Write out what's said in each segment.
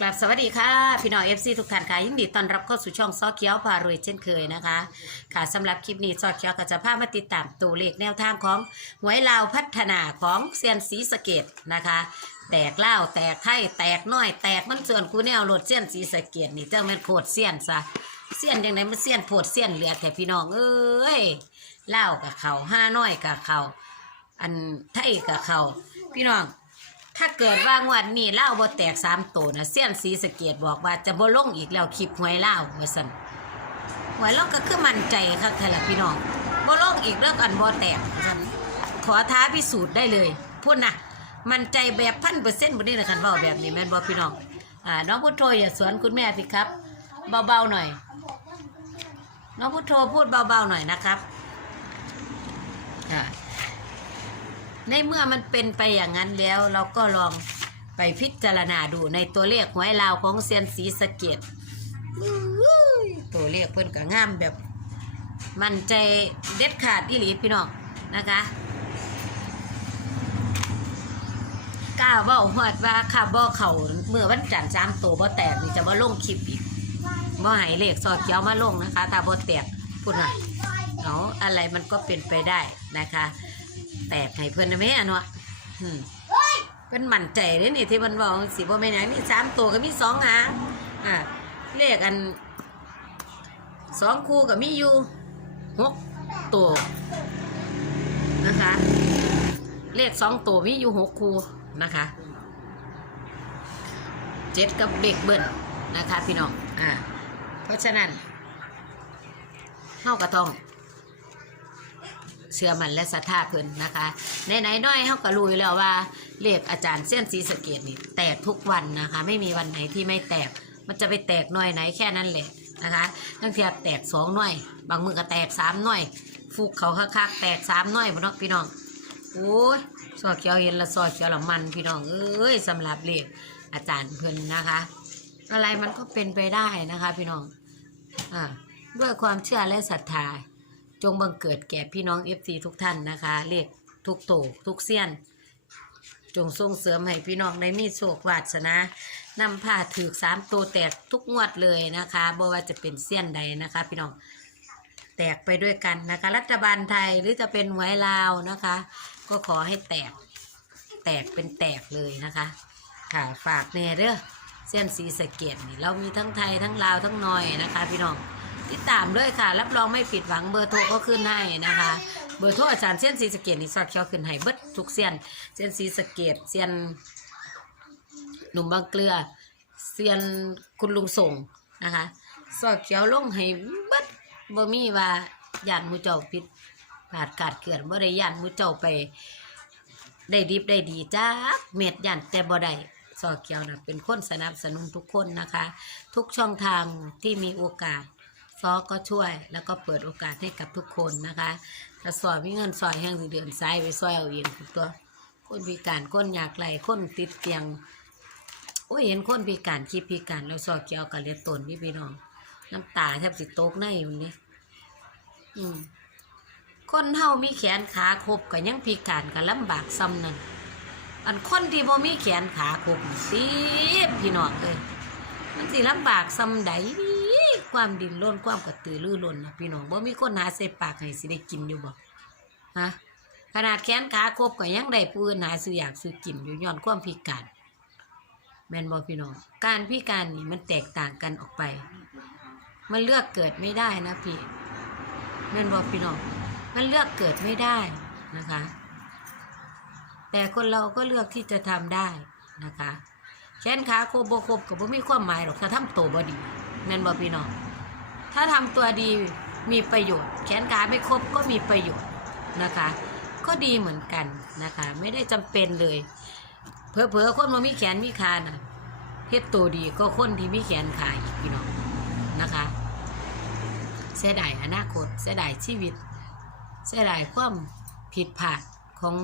กลับสวัสดีค่ะพี่น้องเอฟซีทุกท่านค่ะยินดีต้อนรับเข้าสู่ช่องซอเคียวพารวยเช่นเคยนะคะ ค่ะสำหรับคลิปนี้ซอเคียวก็จะพามาติดตามตัวเลขแนวทางของหวยลาวพัฒนาของเซียนสีสะเกตนะคะ แตกเล่าแตกไทยแตกน้อย แตกมันส่วนกูแนวโหลดเซียนสีสะเกตนี่เจ้าแม่นโคตรเซียนซะเซียนยังไงมันเซียนโพดเซียนเหลือแต่พี่น้องเอ้ยเล่ากับเขาห้าน้อยกับเขาอันไทยกับเขาพี่น้อง ถ้าเกิดว่างวดนี้เล่าบ่แตกสามตัวนะเสี้ยนสีสะเกียดบอกว่าจะบ่ลงอีกแล้วคลิปหวยเล่าว่าซั่นหวยเล่าก็คือมั่นใจครับแท้ละพี่น้องบ่ลงอีกเรื่องอันบ่แตกว่าซั่นขอท้าพิสูจน์ได้เลยพูดนะมั่นใจแบบพันเปอร์เซ็นต์บ่นี่นะคันเว้าแบบนี้แม่นบ่พี่น้องอ่าน้องพุทโธอย่าสวนคุณแม่สิครับ เบาๆหน่อย น้องพุทโธพูดเบาๆหน่อยนะครับอ่า ในเมื่อมันเป็นไปอย่างนั้นแล้วเราก็ลองไปพิจารณาดูในตัวเลขหวยลาวของเซียนสีสะเกตตัวเลขเพิ่นก็งามแบบ มันใจเด็ดขาดอีหลีพี่น้องนะคะกล้าเว่าหอดว่าข้าบ่เขาเมื่อวันจันทร์สามตัวบ่แตกนี่จะมาลงคลิปอีกบ่หายเลขสอดเกี้ยวมาลงนะคะถ้าบ่แตกพูดหน่อยเอาอะไรมันก็เป็นไปได้นะคะ แตกให้เพื่อนนะแม่เนาะอืมเป็นมั่นใจเลยนี่ที่มันบอกสิบ่แม่นหยังนี่สามตัวก็มีสองหางอ่าเลขอันสองคู่ก็มีอยู่หกตัวนะคะ เลขสองตัวมีอยู่หกคู่นะคะเจ็ดกับเลขเบิ้ลนะคะ พี่น้องอ่าเพราะฉะนั้นเฮากระต้อง เชื่อมันและศรัทธาเพิ่นนะคะในไหนน้อยเขาก็รู้อยู่แล้วว่าเรียกอาจารย์เส้นสีสเกตนี่แตกทุกวันนะคะ ไม่มีวันไหนที่ไม่แตก มันจะไปแตกหน่อยไหนแค่นั้นแหละนะคะตั้งแต่แตกสองหน่อย บางมือก็แตกสามหน่อยฟูกเขาคักๆแตกสามหน่อยบ่เนาะพี่น้องโอ้ยซอเขียวเห็นละซอเขียวละมันพี่น้องเอ้ยสำหรับเรียกอาจารย์เพิ่นนะคะ อะไรมันก็เป็นไปได้นะคะ พี่น้องอ่าด้วยความเชื่อและศรัทธา จงบังเกิดแก่พี่น้องเอฟซีทุกท่านนะคะเรียกทุกโตทุกเสี้ยน จงส่งเสริมให้พี่น้องได้มีโชควาสนานำผ้าถือสามตัวแตกทุกงวดเลยนะคะบ่ว่าจะเป็นเสี้ยนใดนะคะ พี่น้องแตกไปด้วยกันนะคะ รัฐบาลไทยหรือจะเป็นหวยลาวนะคะ ก็ขอให้แตกแตกเป็นแตกเลยนะคะ ค่ะฝากแน่เด้อเส้นสีสะเกตนี่เรามีทั้งไทยทั้งลาวทั้งนอยนะคะ พี่น้อง ติดตามด้วยค่ะ รับรองไม่ผิดหวังเบอร์โทรก็ขึ้นให้นะคะ เบอร์โทรอาจารย์เส้นสีสะเกตนี่ซอดเขียวขึ้นให้เบิดทุกเส้นเส้นสีสะเกตเส้นหนุ่มบางเกลือเส้นคุณลุงส่งนะคะซอดเขียวลงให้เบิดบ่มีว่าย่านมูเจ้าผิดผาดขาดเกลือบ่ได้ย่านมูเจ้าไป ได้ดิบได้ดีจ้าเม็ดย่านแต่บ่ได้ซอเขียวนะเป็นคนสนับสนุนทุกคนนะคะ ทุกช่องทางที่มีโอกาส ซอก็ช่วย แล้วก็เปิดโอกาสให้กับทุกคนนะคะถ้าซอยมีเงินซอยแห้งสิเดือนซ้ายไปซอยเอาเองทุกตัว คนพิการคนอยากไหลคนติดเตียงโอ้ยเห็นคนพิการคิดพิการแล้วซอยเกี่ยวกับเลียตนนี่พี่น้อง น้ำตาแทบสิตกในอยู่นี่อืมคนเฮามีแขนขาครบก็ยังพิการก็ลำบากซ้ำนั่นอันคนที่บ่มีแขนขาครบสิพี่น้องเอ้ยมันสิลำบากซ้ำใด ความดินล้นความกระตือรือร้นนะพี่น้องบ่มีคนหาใส่ปากให้สิได้กินอยู่บ่ฮะขนาดแขนขาครบก็ยังได้ผู้อื่นหาซื้ออยากซื้อกินอยู่ย้อนความพิการแม่นบ่พี่น้องการพิการนี่มันแตกต่างกันออกไป มันเลือกเกิดไม่ได้นะพี่แม่นบ่พี่น้องมันเลือกเกิดไม่ได้นะคะ แต่คนเราก็เลือกที่จะทำได้นะคะแขนขาโครบบ่ครบก็บ่มีความหมายหรอกถ้าทำตัวบ่ดีแม่นบ่พี่น้อง ถ้าทำตัวดีมีประโยชน์ แขนขาไม่ครบก็มีประโยชน์นะคะ ก็ดีเหมือนกันนะคะ ไม่ได้จำเป็นเลย เผลอๆคนมามีแขนมีขาน่ะเฮ็ดตัวดีก็คนที่มีแขนขาอีกพี่น้องนะคะ เสียดายอนาคต เสียดายชีวิต เสียดายความผิดพลาดของ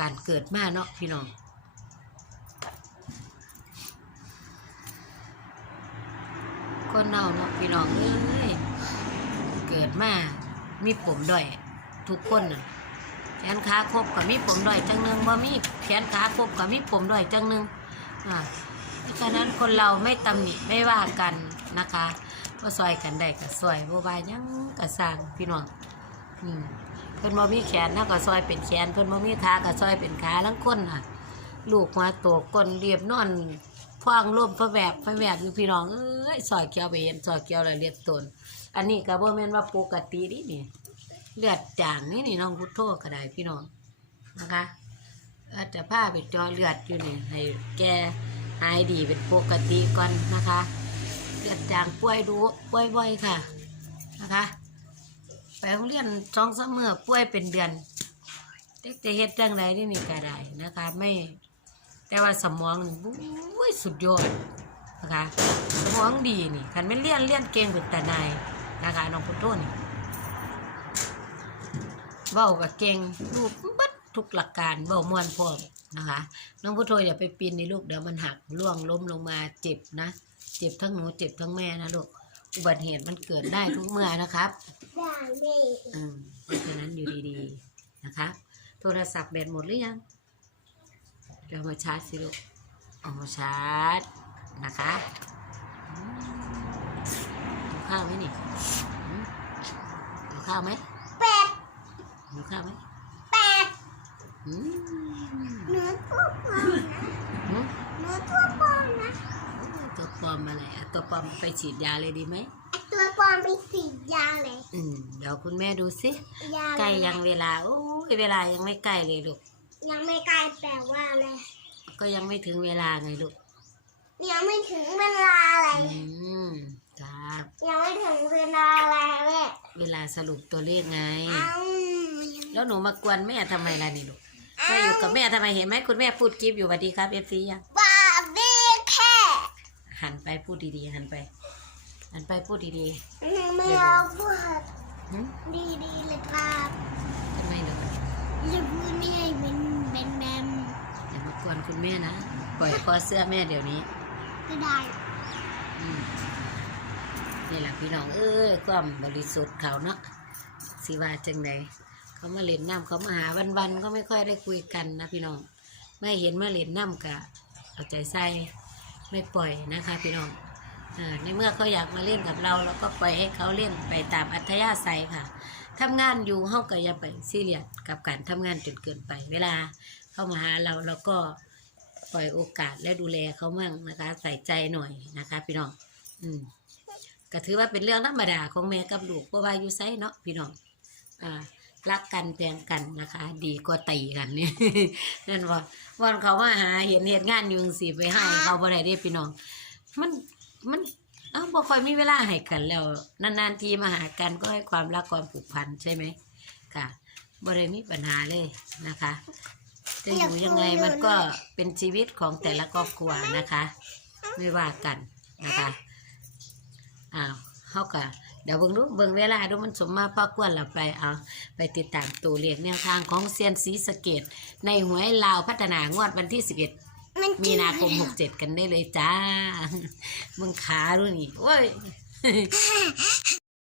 การเกิดมาเนาะพี่น้อง คนเน่าเนาะพี่น้องเอ้ยเกิดมามีผมด้อยทุกคนน่ะแขนขาครบกับมีผมด้อยจังหนึงบ่มีแขนขาครบกับมีผมด้อยจังหนึงอ่าเพราะฉะนั้นคนเราไม่ตำหนิไม่ว่ากันนะคะก็ซอยกันได้ก็ซอยบ่ว่าหยังก็สร้างพี่น้องอืมเพิ่นบ่มีแขนเฮาก็ซอยเป็นแขนเพิ่นบ่มีขาก็ซอยเป็นขาลังคนน่ะ ลูกหัวก้นเรียบนอน ฟางร่มพระแบบพระแบบอยู่พี่น้องเอ้ยซอยเกียวไปเห็นซอยเกียวแล้วเรียบตน อันนี้ก็บ่แม่นว่าปกติดินี่เลือดจางนี่นี่น้องพุทโธก็ได้พี่น้องนะคะอาจจะพาไปจอเลือดอยู่นี่ให้แกหายดีเป็นปกติก่อนนะคะ เลือดจางป่วยดูป่วยบ่อยค่ะนะคะไปโรงเรียนสองสามเมื่อป่วยเป็นเดือนเด็กจะเฮ็ดจังไรนี่นี่ก็ได้นะคะไม่ แต่ว่าสมองนี่บุ้ยสุดยอดนะคะสมองดีนี่คันไม่เลี้ยนเลี้ยนเก่งเป็นแต่นายนะคะน้องพุทโธนี่เว้ากับเก่งลูกเบัดทุกหลักการเว้ามวนพร้อมนะคะ น้องพุทโธอย่าไปปีนในลูกเดี๋ยวมันหักล่วงล้มลงมาเจ็บนะ เจ็บทั้งหนูเจ็บทั้งแม่นะลูกอุบัติเหตุมันเกิดได้ทุกเมื่อนะครับได้แม่อืมเพราะฉะนั้นอยู่ดีๆ นะคะ โทรศัพท์แบตหมดหรือยัง เดี๋ยวมาชาร์จสิลูกเอามาชาร์จนะคะอืมเอาข้าวไหมนี่อืมเอาข้าวไหมแปดเอาข้าวไหมแปดอืมหนูตัวปลอมนะหืมหนูตัวปลอมนะตัวปลอมอะไรอะตัวปลอมไปฉีดยาเลยดีไหมไอตัวปลอมไปสีดยาเลยอืมเดี๋ยวคุณแม่ดูสิยาใกล้ยังเวลาโอ้ยเวลายังไม่ใกล้เลยลูก ยังไม่ใกล้แปลว่าอะไรก็ยังไม่ถึงเวลาไงลูกยังไม่ถึงเวลาอะไรอืมครับยังไม่ถึงเวลาอะไรแม่เวลาสรุปตัวเลขไง เอ้าแล้วหนูมากวนแม่ทำไมล่ะนี่ลูกแม่อยู่กับแม่ทำไมเห็นไหมคุณแม่พูดคลิปอยู่สวัสดีครับเอฟซียังบาร์บี้แค่หันไปพูดดีๆหันไปหันไปพูดดีไม่เอาพูดๆหึดีๆเลยครับทำไมลูก อย่าพูดนี่ให้เป็นเป็นแบมอย่ามากวนคุณแม่นะ ปล่อยคอเสื้อแม่เดี๋ยวนี้ก็ได้อืมนี่แหละพี่น้องเอ้ยความบริสุทธิ์เขาเนาะสิว่าจังไดเขามาเล่นน้ำเขามาหาวันๆก็ไม่ค่อยได้คุยกันนะพี่น้องไม่เห็นมาเล่นน้ำกะเอาใจใส่ไม่ปล่อยนะคะ พี่น้องอ่าในเมื่อเขาอยากมาเล่นกับเราเราก็ปล่อยให้เขาเล่นไปตามอัธยาศัยค่ะ ทำงานอยู่เฮาก็อย่าไปซีเรียสกับการทำงานจนเกินไป เวลาเข้ามาหาเราเราก็ปล่อยโอกาสและดูแลเขามั่งนะคะ ใส่ใจหน่อยนะคะ พี่น้อง อืมก็ถือว่าเป็นเรื่องธรรมดาของแม่กับลูกเพราะว่าอยู่ไซเนาะพี่น้อง อ่ารักกันแพงกันนะคะ ดีกว่าตีกันเนี่ยนั่นว่าวันเขามาหาเห็นเหตุงานยู่สิไปให้เขาบ่ได้เด้พี่น้อง มันมัน เอ้าบ่ค่อยมีเวลาให้กันแล้วนานๆทีมาหากันก็ให้ความรักความผูกพันใช่ไหมค่ะบ่ได้มีปัญหาเลยนะคะจะอยู่ยังไงมันก็เป็นชีวิตของแต่ละครอบครัวนะคะ ไม่ว่ากันนะคะอ้าวเขากะเดี๋ยวเบิ่งดูเบิ่งเวลาดูมันสมมาพากวนเราไปเอาไปติดตามตัวเลขแนวทางของเซียนสีสะเกตในหวยลาวพัฒนางวดวันที่11 มันมีนาคม67กันได้เลยจ้ามึงขาดูนี่โอ้ย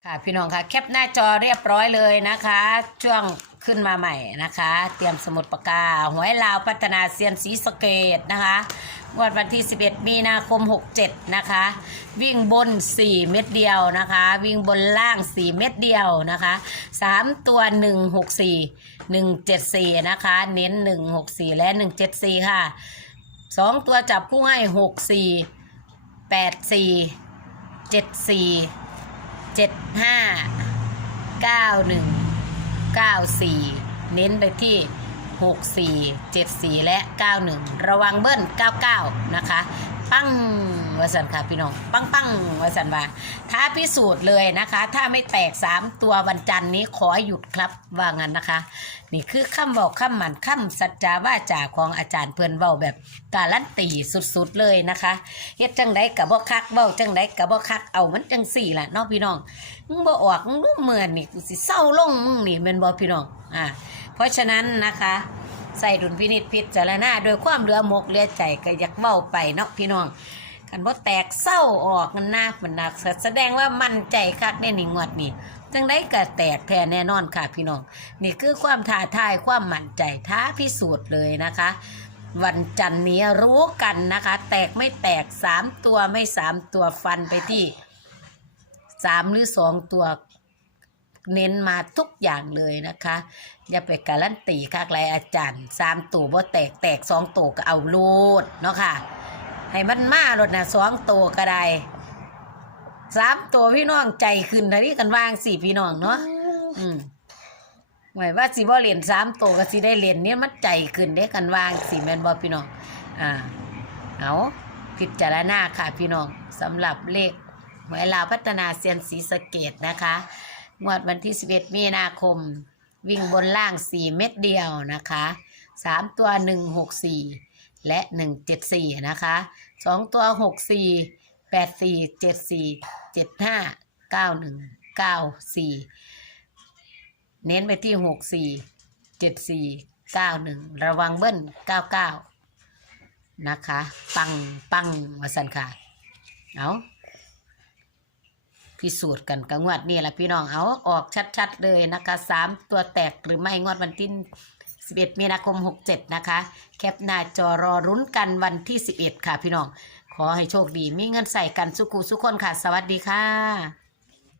ค่ะพี่น้องคะแคปหน้าจอเรียบร้อยเลยนะคะ ช่วงขึ้นมาใหม่นะคะ เตรียมสมุดปากกาหวยลาวพัฒนาเซียนสีสเกตนะคะงวดวันที่ 11 มีนาคม 67 นะคะ วิ่งบน 4 เม็ดเดียวนะคะ วิ่งบนล่าง 4 เม็ดเดียวนะคะ 3 ตัว 164 174 นะคะ เน้น 164 และ 174 ค่ะ สองตัวจับคู่ให้หกสี่แปดสี่เจ็ดสี่เจ็ดห้าเก้าหนึ่งเก้าสี่เน้นไปที่หกสี่เจ็ดสี่และเก้าหนึ่งระวังเบิ้ลเก้าเก้านะคะ ปังวสันค่ะพี่น้อง ปังปังวสันว่าถ้าพิสูจน์เลยนะคะ ถ้าไม่แตกสามตัววันจันทร์นี้ขอหยุดครับว่างั้นนะคะ นี่คือคำบอกคำหมันคำสัจจาว่าจาของอาจารย์เพื่อนเว้าแบบการันตีสุดๆเลยนะคะเฮ็ดจังไดกับบ่คักเว้าจังไดกับบ่คักเอามันจังสี่ล่ะเนาะพี่น้องมึงบ่ออกมึงรู้เหมือนนี่กูสิเศร้าลงมึงนี่แม่นบ่พี่น้องอ่าเพราะฉะนั้นนะคะ ใส่ดุลพินิจพิจารณาโดยความเหลือหมกเหลือใจก็อยากเว้าไปเนาะพี่น้องกันบ่แตกเศร้าออกมันหน่ามันหนักแสดงว่ามั่นใจคักในนี่งวดนี้จังได้ก็แตกแท้แน่นอนค่ะพี่น้องนี่คือความท้าทายความมั่นใจท้าพิสูจน์เลยนะคะ วันจันทร์นี้รู้กันนะคะ แตกไม่แตกสามตัวไม่สามตัวฟันไปที่สามหรือสองตัว เน้นมาทุกอย่างเลยนะคะ อย่าไปการันตีคักไรอาจารย์สามตัวบ่แตกแตกสองตัวก็เอาโลดเนาะค่ะ ให้มันมาโลดนะสองตัวก็ได้สามตัวพี่น้องใจขึ้นทีนี้กันวางสี่พี่น้องเนาะอืมหมายว่าสิบ่เรียนสามตัวก็สิได้เรียนเนี่ยมันใจขึ้นได้กันวางสิแม่นบ่พี่น้องอ่าเอาพิจารณาค่ะพี่น้องสำหรับเลขหวยลาวพัฒนาเซียนศรีสะเกดนะคะ งวดวันที่ 11 มีนาคม วิ่งบนล่าง 4 เม็ดเดียวนะคะ 3 ตัว 164 และ 174 นะคะ 2 ตัว 64 84 74 75 91 94 เน้นไปที่ 64 74 91 ระวังเบิ้ล99 นะคะ ปังปังวสันค่ะ เอา พิสูจน์กันกับงวดนี่แหละพี่น้องเอาออกชัดๆเลยนะคะสามตัวแตกหรือไม่งวดวันที่11 มีนาคม 67 นะคะ แคปหน้าจอรอรุ้นกันวันที่ 11 ค่ะพี่น้อง ขอให้โชคดี มีเงินใส่กันสุขุสุขคนค่ะ สวัสดีค่ะ